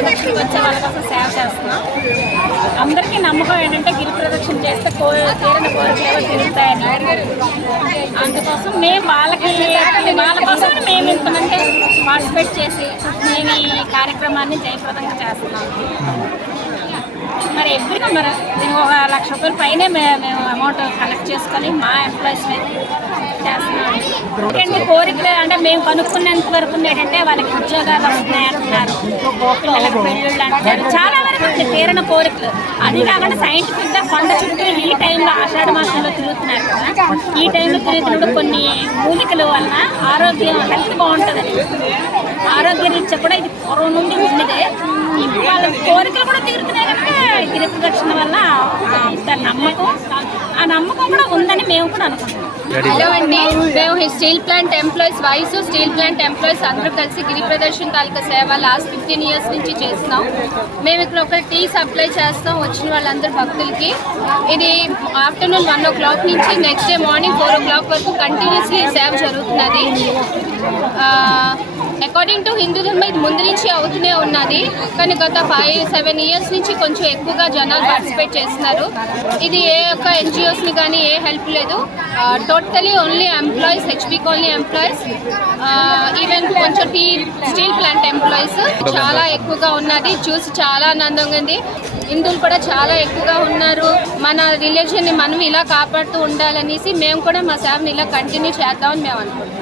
ప్రదక్షిణకి వచ్చే వాళ్ళ కోసం సేవ చేస్తున్నాం. అందరికీ నమ్మకం ఏంటంటే గిరి ప్రదక్షిణ చేస్తే తీరిన కోరికలు తీరుతాయని. అందుకోసం మేము వాళ్ళ కోసం మేము ఇంతమంది పార్టిసిపేట్ చేసి మేము ఈ కార్యక్రమాన్ని జయప్రదంగా చేస్తున్నాం. మరి ఎప్పుడు మరి మేము 1 లక్ష రూపాయల పైనే మేము అమౌంట్ కలెక్ట్ చేసుకొని మా ఎంప్లాయీస్ మీద చేస్తున్నాం. ఎందుకంటే కోరికలు అంటే మేము కనుక్కునేంత వరకు ఏంటంటే వాళ్ళకి ఉద్యోగాలు వస్తున్నాయి అంటున్నారు, పిల్లలకు పెళ్ళిళ్ళు అంటున్నారు, చాలా వరకు తీరిన కోరికలు. అది కాకుండా సైంటిఫిక్గా కొండ చుట్టూ ఈ టైంలో ఆషాఢ మాసంలో తిరుగుతున్నారు కదా, ఈ టైంలో తిరుగుతున్నప్పుడు కొన్ని మూలికల వలన ఆరోగ్యం హెల్త్ బాగుంటుందని, ఆరోగ్య రీత్యా కూడా ఇది పూర్వం నుండి ఉన్నదే. వాళ్ళ కోరికలు కూడా తీరుతున్నాయి కనుక గిరి ప్రదక్షిణ వల్ల ఆ నమ్మకం కూడా ఉందని మేము కూడా అనుకుంటున్నాం. హలో అండి, మేము స్టీల్ ప్లాంట్ ఎంప్లాయీస్ వైస్ స్టీల్ ప్లాంట్ ఎంప్లాయీస్ అందరూ కలిసి గిరి ప్రదర్శన తాలూకా సేవ లాస్ట్ 15 years నుంచి చేస్తున్నాం. మేము ఇక్కడ ఒక టీ సప్లై చేస్తాం వచ్చిన వాళ్ళందరూ భక్తులకి. ఇది ఆఫ్టర్నూన్ 1 o'clock నుంచి నెక్స్ట్ డే మార్నింగ్ 4 o'clock వరకు కంటిన్యూస్లీ సేవ జరుగుతున్నది. అకార్డింగ్ టు హిందూ ధర్మ ఇది ముందు నుంచి అవుతూనే ఉన్నది, కానీ గత 5-7 years నుంచి కొంచెం ఎక్కువగా జనాలు పార్టిసిపేట్ చేస్తున్నారు. ఇది ఏ ఒక్క NGOస్ని కానీ ఏ హెల్ప్ లేదు, totally only employees, HP colony employees, even కొంచెం స్టీల్ ప్లాంట్ ఎంప్లాయీస్ చాలా ఎక్కువగా ఉన్నది. చూసి చాలా ఆనందంగా ఉంది. హిందువులు కూడా చాలా ఎక్కువగా ఉన్నారు. మన రిలీజియన్ని మనం ఇలా కాపాడుతూ ఉండాలనేసి మేము కూడా మా సేవని ఇలా కంటిన్యూ చేద్దామని మేము అనుకుంటున్నాం.